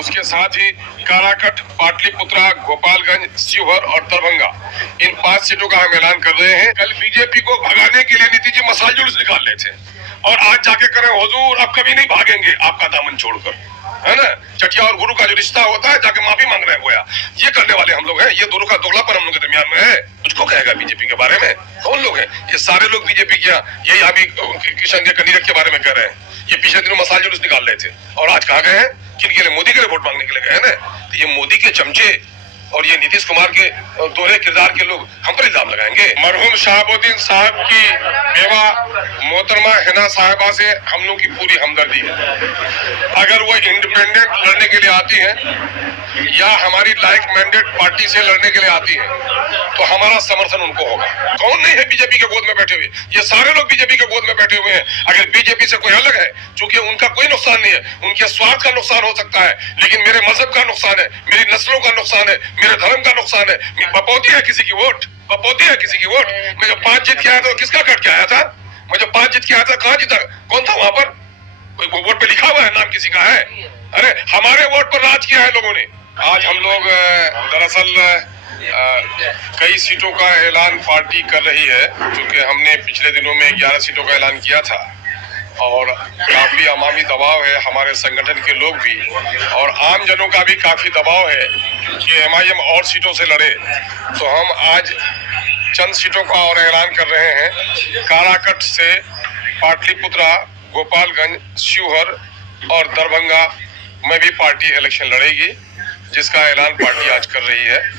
उसके साथ ही काराकट, पाटलिपुत्रा, गोपालगंज, शिवहर और दरभंगा, इन 5 सीटों का हम ऐलान कर रहे हैं। कल बीजेपी को भगाने के लिए नीतीश जी मसाल जुलूस निकाल रहे थे और आज जाके करें हुजूर अब कभी नहीं भागेंगे आपका दामन छोड़कर, है ना। चटिया और गुरु का जो रिश्ता होता है जाके माफी मांग रहे हैं गोया, ये करने वाले हम लोग हैं। ये दोनों का दोगलापन हम लोग के दरमियान में है। कुछ कहेगा बीजेपी के बारे में? कौन लोग हैं ये सारे लोग? बीजेपी क्या यही अभी किशन के कनीरक के बारे में कह रहे हैं। ये पिछले दिनों मसाल जुलूस निकाल रहे थे और आज कहाँ गए हैं? किनके लिए? मोदी के लिए वोट मांगने के लिए गए हैं ना। तो ये मोदी के चमचे और ये नीतीश कुमार के दोहरे किरदार के लोग हम पर इल्जाम लगाएंगे। मरहूम शहाबुद्दीन साहब की बेवा मोहतरमा हिना साहिबा से हम लोग की पूरी हमदर्दी है। अगर वो इंडिपेंडेंट लड़ने के लिए आती है या हमारी लाइक मैंडेट पार्टी से लड़ने के लिए आती है तो हमारा समर्थन उनको होगा। कौन नहीं है बीजेपी के गोद में बैठे हुए? ये सारे लोग बीजेपी के गोद में बैठे हुए हैं। अगर बीजेपी से कोई अलग है, चूंकि उनका कोई नुकसान नहीं है, उनके स्वार्थ का नुकसान हो सकता है, लेकिन मेरे मजहब का नुकसान है, मेरी नस्लों का नुकसान है, मेरे धर्म का नुकसान है। बपौती है किसी की वोट, बपौती है किसी की वोट। मैं जब 5 जीत के आया था किसका कट के आया था? मैं जब 5 जीत के आया था कहाँ जीता? कौन था वहां पर? कोई वोट पे लिखा हुआ है नाम किसी का है? अरे हमारे वोट पर राज किया है लोगों ने। आज हम लोग दरअसल कई सीटों का ऐलान पार्टी कर रही है, क्योंकि हमने पिछले दिनों में 11 सीटों का ऐलान किया था और काफी अवामी दबाव है। हमारे संगठन के लोग भी और आम जनों का भी काफी दबाव है कि एमआईएम और सीटों से लड़े। तो हम आज चंद सीटों का और ऐलान कर रहे हैं। काराकट से पाटलिपुत्रा, गोपालगंज, शिवहर और दरभंगा में भी पार्टी इलेक्शन लड़ेगी, जिसका ऐलान पार्टी आज कर रही है।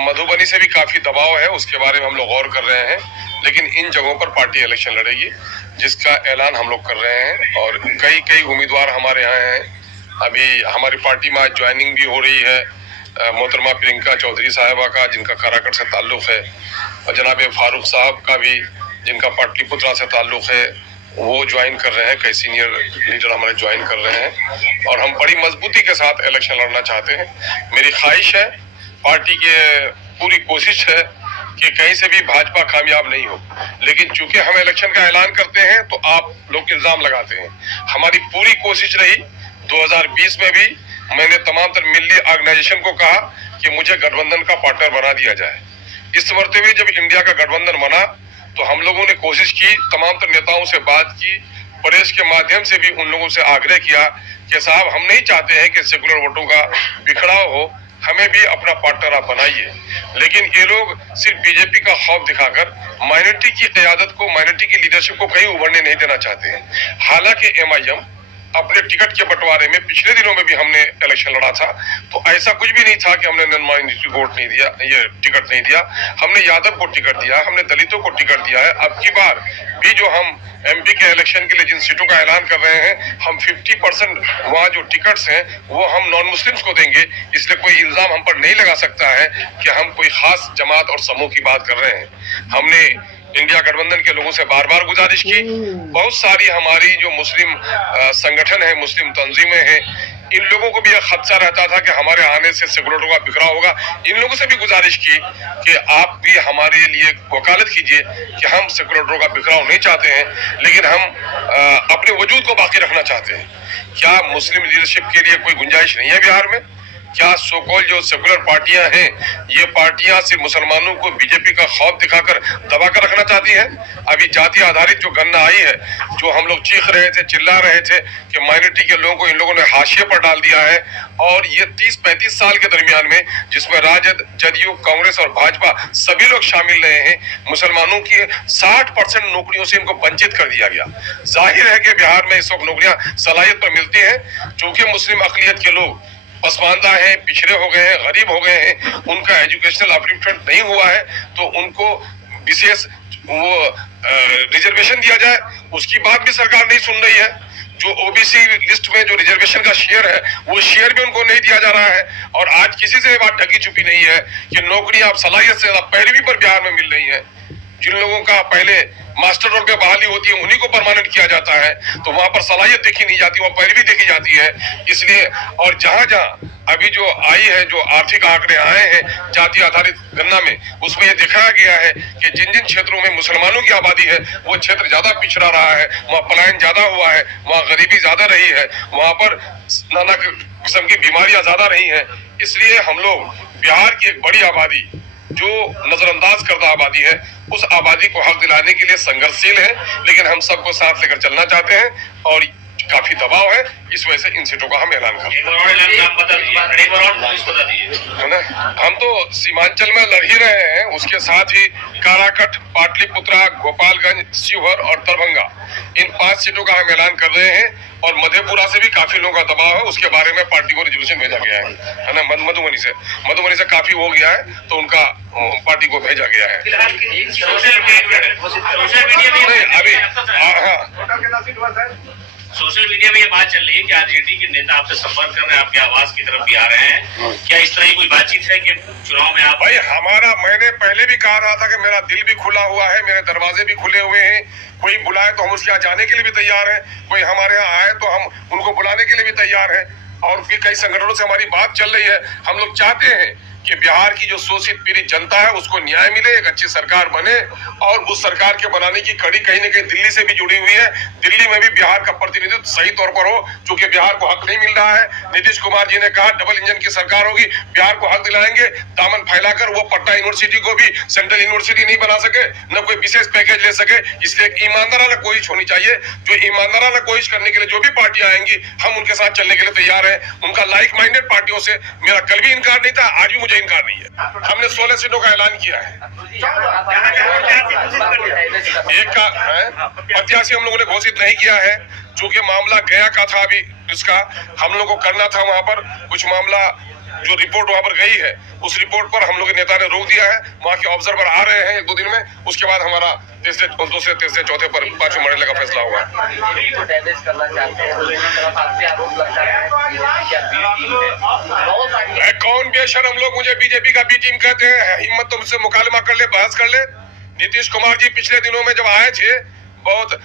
मधुबनी से भी काफी दबाव है, उसके बारे में हम लोग गौर कर रहे हैं, लेकिन इन जगहों पर पार्टी इलेक्शन लड़ेगी, जिसका ऐलान हम लोग कर रहे हैं। और कई उम्मीदवार हमारे यहाँ हैं। अभी हमारी पार्टी में आज ज्वाइनिंग भी हो रही है मोहतरमा प्रियंका चौधरी साहिबा का, जिनका काराकट से ताल्लुक है, और जनाब फारूक साहब का भी, जिनका पाटलिपुत्रा से ताल्लुक है, वो ज्वाइन कर रहे हैं। कई सीनियर लीडर हमारे ज्वाइन कर रहे हैं और हम बड़ी मजबूती के साथ इलेक्शन लड़ना चाहते हैं। मेरी ख्वाहिश है, पार्टी की पूरी कोशिश है कि कहीं से भी भाजपा कामयाब नहीं हो, लेकिन चूंकि हम इलेक्शन का ऐलान करते हैं तो आप लोग इल्जाम लगाते हैं। हमारी पूरी कोशिश रही 2020 में भी, मैंने तमाम तर मिली ऑर्गेनाइजेशन को कहा कि मुझे गठबंधन का पार्टनर बना दिया जाए। इस मरते हुए जब इंडिया का गठबंधन बना तो हम लोगों ने कोशिश की, तमाम तर नेताओं से बात की, प्रेस के माध्यम से भी उन लोगों से आग्रह किया कि साहब हम नहीं चाहते हैं कि सेकुलर वोटों का बिखराव हो, हमें भी अपना पार्टनर आप बनाइए। लेकिन ये लोग सिर्फ बीजेपी का खौफ दिखाकर माइनॉरिटी की क़यादत को, माइनॉरिटी की लीडरशिप को कहीं उभरने नहीं देना चाहते हैं। हालांकि एमआईएम अपने टिकट के बंटवारे में पिछले दिनों में भी हमने इलेक्शन लड़ा था, तो ऐसा कुछ भी नहीं था कि हमने नॉन माइनॉरिटी वोट नहीं दिया, ये टिकट नहीं दिया। हमने यादव को टिकट दिया, हमने दलितों को टिकट दिया है। अब की बार भी जो हम एमपी के इलेक्शन के लिए जिन सीटों का ऐलान कर रहे हैं, हम 50% वहाँ जो टिकट्स हैं वो हम नॉन मुस्लिम्स को देंगे। इसलिए कोई इल्जाम हम पर नहीं लगा सकता है कि हम कोई खास जमात और समूह की बात कर रहे हैं। हमने इंडिया गठबंधन के लोगों से बार बार गुजारिश की। बहुत सारी हमारी जो मुस्लिम संगठन है, मुस्लिम तंजीमें हैं, इन लोगों को भी यह खदशा रहता था कि हमारे आने से सेकुलरों का बिखराव होगा। इन लोगों से भी गुजारिश की कि आप भी हमारे लिए वकालत कीजिए कि हम सेकुलरों का बिखराव नहीं चाहते हैं, लेकिन हम अपने वजूद को बाकी रखना चाहते हैं। क्या मुस्लिम लीडरशिप के लिए कोई गुंजाइश नहीं है बिहार में? क्या सोकॉल जो सेकुलर पार्टियां हैं, ये पार्टियां सिर्फ मुसलमानों को बीजेपी का खौफ दिखाकर दबा कर रखना चाहती हैं? अभी जाति आधारित जो गणना आई है, जो हम लोग चीख रहे थे, चिल्ला रहे थे कि माइनॉरिटी के लोगों को इन लोगों ने हाशिए पर डाल दिया है, और ये 30-35 साल के दरमियान में, जिसमें राजद, जदयू, कांग्रेस और भाजपा सभी लोग शामिल रहे हैं, मुसलमानों की 60% नौकरियों से इनको वंचित कर दिया गया। जाहिर है कि बिहार में इस वक्त नौकरियां सलाहियत पर मिलती हैं, चूंकि मुस्लिम अकलियत के लोग पसमानदा हैं, पिछड़े हो गए हैं, गरीब हो गए हैं, उनका एजुकेशनल अपलिफ्टमेंट नहीं हुआ है, तो उनको विशेष वो रिजर्वेशन दिया जाए, उसकी बात भी सरकार नहीं सुन रही है। जो ओबीसी लिस्ट में जो रिजर्वेशन का शेयर है, वो शेयर भी उनको नहीं दिया जा रहा है। और आज किसी से ये बात ढकी छुपी नहीं है कि नौकरी आप सलाहियत से पैरवी पर बिहार में मिल रही है। जिन लोगों का पहले मास्टर रोल पे बहाली होती है उन्हीं को परमानेंट किया जाता है, तो वहां पर सलाहियत देखी नहीं जाती, वहां पैरवी देखी जाती है। इसलिए और जहां जहां अभी जो आई है, जो आर्थिक आंकड़े आए हैं जाति आधारित गणना में, उसमें ये दिखाया गया है कि जिन जिन क्षेत्रों में मुसलमानों की आबादी है वो क्षेत्र ज्यादा पिछड़ा रहा है, वहाँ पलायन ज्यादा हुआ है, वहाँ गरीबी ज्यादा रही है, वहाँ पर नाना किस्म की बीमारियां ज्यादा रही हैं। इसलिए हम लोग बिहार की एक बड़ी आबादी जो नजरअंदाज करदा आबादी है, उस आबादी को हक दिलाने के लिए संघर्षशील है, लेकिन हम सबको साथ लेकर चलना चाहते हैं और काफी दबाव है, इस वजह से इन सीटों का हम ऐलान कर है ना। हम तो सीमांचल में लड़ ही रहे हैं, उसके साथ ही काराकट, पाटलिपुत्रा, गोपालगंज, शिवहर और दरभंगा, इन 5 सीटों का हम ऐलान कर रहे हैं। और मधेपुरा से भी काफी लोगों का दबाव है, उसके बारे में पार्टी को रेजोल्यूशन भेजा गया है ना। मधुबनी से काफी हो गया है, तो उनका पार्टी को भेजा गया है। सोशल मीडिया में ये बात चल रही है कि आरजेडी के नेता आपसे संपर्क कर रहे हैं, आपके आवास की तरफ भी आ रहे हैं, क्या इस तरह की कोई बातचीत है कि चुनाव में आप? भाई मैंने पहले भी कहा रहा था कि मेरा दिल भी खुला हुआ है, मेरे दरवाजे भी खुले हुए हैं, कोई बुलाए तो हम उसके यहाँ जाने के लिए भी तैयार हैं, कोई हमारे यहाँ आए तो हम उनको बुलाने के लिए भी तैयार हैं। और भी कई संगठनों से हमारी बात चल रही है। हम लोग चाहते हैं कि बिहार की जो शोषित पीड़ित जनता है उसको न्याय मिले, एक अच्छी सरकार बने, और उस सरकार के बनाने की कड़ी कहीं न कहीं दिल्ली से भी जुड़ी हुई है। दिल्ली में भी बिहार का प्रतिनिधित्व सही तौर पर हो, क्योंकि बिहार को हक नहीं मिल रहा है। नीतीश कुमार जी ने कहा डबल इंजन की सरकार होगी, बिहार को हक दिलाएंगे। दामन फैलाकर वो पटना यूनिवर्सिटी को भी सेंट्रल यूनिवर्सिटी नहीं बना सके, न कोई विशेष पैकेज ले सके। इसलिए एक ईमानदाराना कोशिश होनी चाहिए। जो ईमानदाराना कोशिश करने के लिए जो भी पार्टी आएंगी, हम उनके साथ चलने के लिए तैयार है। उनका लाइक माइंडेड पार्टियों से मेरा कल भी इनकार नहीं था, आज भी मुझे इनकार नहीं है। हमने 16 सीटों का ऐलान किया है। एक का प्रत्याशी हम लोगों ने घोषित नहीं किया है, चूंकि मामला गया का था। अभी इसका हम लोग को करना था, वहां पर कुछ मामला जो रिपोर्ट वहां पर गई है, उस रिपोर्ट पर हम लोग के नेता ने रोक दिया है। वहां के ऑब्जर्वर आ रहे हैं 1-2 दिन में, उसके बाद हमारा दूसरे, तीसरे, चौथे पर 5वें मरने का फैसला होगा। कौन बेशरम लोग मुझे बीजेपी का बी टीम कहते हैं? हिम्मत तो मुझसे मुकालमा कर ले, बहस कर ले। नीतीश कुमार जी पिछले दिनों में जब आए थे, बहुत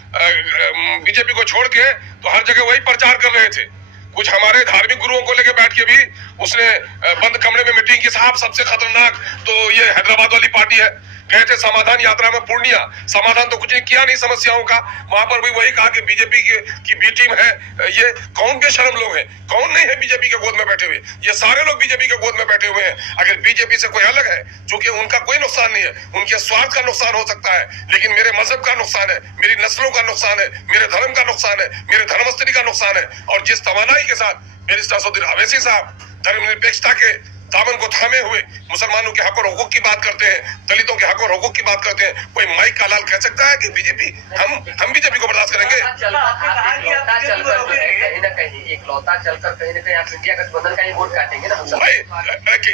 बीजेपी को छोड़ के, तो हर जगह वही प्रचार कर रहे थे। कुछ हमारे धार्मिक गुरुओं को लेकर बैठ के भी उसने बंद कमरे में मीटिंग की, साहब सबसे खतरनाक तो ये हैदराबाद वाली पार्टी है। गए थे समाधान यात्रा में पूर्णिया, समाधान तो कुछ नहीं किया नहीं समस्याओं का। वहां पर भी वही कहा कि बीजेपी की बी टीम है। ये कौन बेशरम लोग हैं? कौन नहीं है बीजेपी के गोद में बैठे हुए? ये सारे लोग बीजेपी के गोद में बैठे हुए हैं। अगर बीजेपी से कोई अलग है, चूंकि उनका कोई नुकसान नहीं है, उनके स्वार्थ का नुकसान हो सकता है, लेकिन मेरे मजहब का नुकसान है, मेरी नस्लों का नुकसान है, मेरे धर्म का नुकसान है, मेरे धर्मस्थली का नुकसान है। और जिस तवानाई के साथ बैरिस्टर असदुद्दीन अवैसी साहब धर्मनिरपेक्षता के दामन को थामे हुए मुसलमानों के हक और हुकूक की बात करते हैं, दलितों के हक और हुकूक की बात करते हैं, कोई माइक का लाल कह सकता है कि बीजेपी हम बीजेपी को बर्दाश्त करेंगे? भाई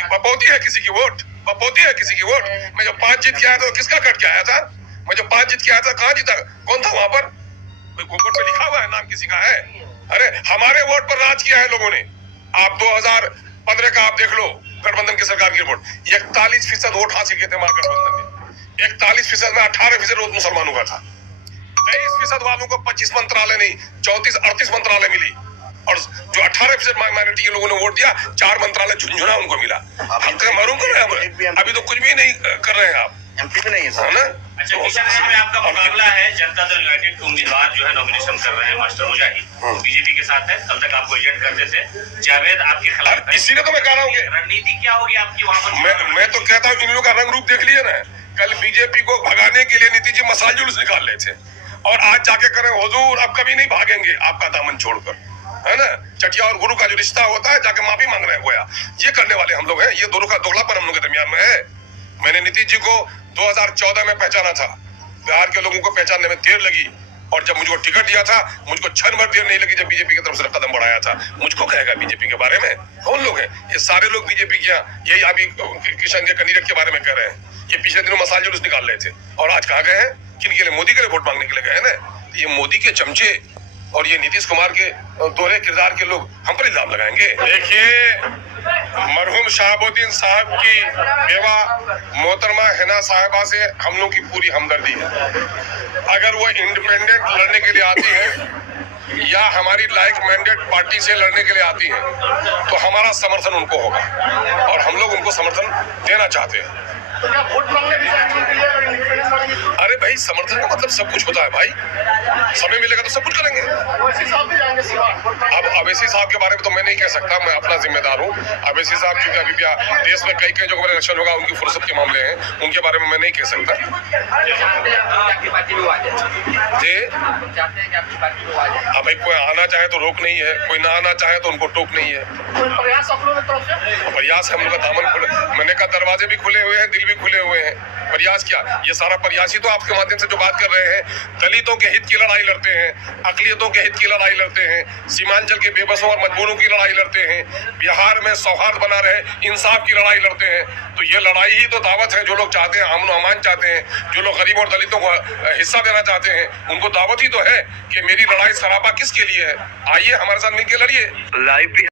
बपौती है किसी की वोट, बपौती है किसी की वोट। मैं जब 5 जीत के आया था तो किसका कट के आया था? मैं जब 5 जीत के आया था, कहाँ जीता? कौन था वहां पर? कोई वोट पे लिखा हुआ है, नाम किसी का है? अरे हमारे वोट पर राज किया है लोगों ने। आप 2015 का आप देख लो, गठबंधन की सरकार की रिपोर्ट, 41% वोट हासिल किए थे महागठबंधन ने। 41% में 18% वोट मुसलमानों का था। 23% वालों को 25 मंत्रालय नहीं, 34-38 मंत्रालय मिली। और जो 18% माइनॉरिटी के लोगों ने वोट दिया, 4 मंत्रालय झुंझुना उनको मिला। हम तो मरूं कर रहे हैं, अभी तो कुछ भी नहीं कर रहे हैं आप। एमपी में नहीं है सर ना। अच्छा, किशनगंज में आपका मुकाबला है, जनता दल यूनाइटेड के उम्मीदवार जो है नॉमिनेशन कर रहे हैं मास्टर मुजाहिद, बीजेपी के साथ है। कल तक आपको एजेंट करते थे, जावेद आपके खिलाफ है। इसीलिए तो मैं कह रहा हूँ रणनीति क्या होगी आपकी वहाँ पर? मैं तो कहता हूँ इन लोगों का रंग रूप देख लिए ना। कल बीजेपी को भगाने के लिए नीतीश जी मसाल जुलूस निकाल रहे थे, और आज जाके करें हुजूर अब कभी नहीं भागेंगे आपका दामन छोड़कर, है ना। चटिया और गुरु का जो रिश्ता होता है, जाके माफी मांग रहे हैं गोया, ये करने वाले हम लोग हैं। ये दोनों का दोगलापन हम लोग के दरमियान में है। मैंने नीतीश जी को 2014 में पहचाना था, बिहार के लोगों को पहचानने में देर लगी, और जब मुझको टिकट दिया था, मुझको क्षण भर देर नहीं लगी जब बीजेपी की तरफ से कदम बढ़ाया था। मुझको कहेगा बीजेपी के बारे में? कौन लोग हैं ये? सारे लोग बीजेपी के यहाँ, यही अभी किशन के कनीरक के बारे में कह रहे हैं। ये पिछले दिनों मसाल जुलूस निकाल रहे थे, और आज कहाँ गए हैं? किन के लिए? मोदी के लिए वोट मांगने के लिए गए हैं ना। ये मोदी के चमचे और ये नीतीश कुमार के दोहरे किरदार के लोग हम पर इल्जाम लगाएंगे। देखिए, मरहूम शहाबुद्दीन साहब की बेवा मोहतरमा हिना साहिबा से हम लोग की पूरी हमदर्दी है। अगर वो इंडिपेंडेंट लड़ने के लिए आती है या हमारी लाइक मैंडेट पार्टी से लड़ने के लिए आती हैं, तो हमारा समर्थन उनको होगा और हम लोग उनको समर्थन देना चाहते हैं। तो क्या वोट मांगने भी जाएंगे उनके लिए अगर इंडिपेंडेंट लड़ेंगे तो? अरे भाई, समर्थन का मतलब सब कुछ होता है भाई, समय मिलेगा तो सब कुछ करेंगे। ओवैसी साहब भी जाएंगे सिवान वोट मांगने? अब अवैसी साहब के बारे में तो मैं नहीं कह सकता, मैं अपना जिम्मेदार हूँ। अवैसी साहब क्योंकि अभी भी देश में कई जगहों पर इलेक्शन होगा, उनकी फुर्सत के मामले हैं, उनके बारे में मैं नहीं कह सकता। जी, अब कोई आना चाहे तो रोक नहीं है, कोई ना आना चाहे तो उनको टोक नहीं है। कोई प्रयास आप लोगों की तरफ से? प्रयास हम लोग का दामन खुले, मैंने कहा दरवाजे भी खुले हुए हैं, दिल भी खुले हुए हैं। प्रयास क्या, ये सारा प्रयास ही तो आपके माध्यम से जो बात कर रहे हैं, दलितों के हित की लड़ाई लड़ते हैं, अकलियतों के हित की लड़ाई लड़ते हैं, सीमांचल के बेबसों और मजबूरों की लड़ाई लड़ते हैं, बिहार में सौहार्द बना रहे, इंसाफ की लड़ाई लड़ते हैं। तो ये लड़ाई ही तो दावत है। जो लोग चाहते हैं, अमन अमान चाहते हैं, जो लोग गरीब और दलितों को हिस्सा देना चाहते हैं, उनको दावत ही तो है कि मेरी लड़ाई सरापा किसके लिए है। आइए हमारे साथ मिलकर लड़िए। लाइव भी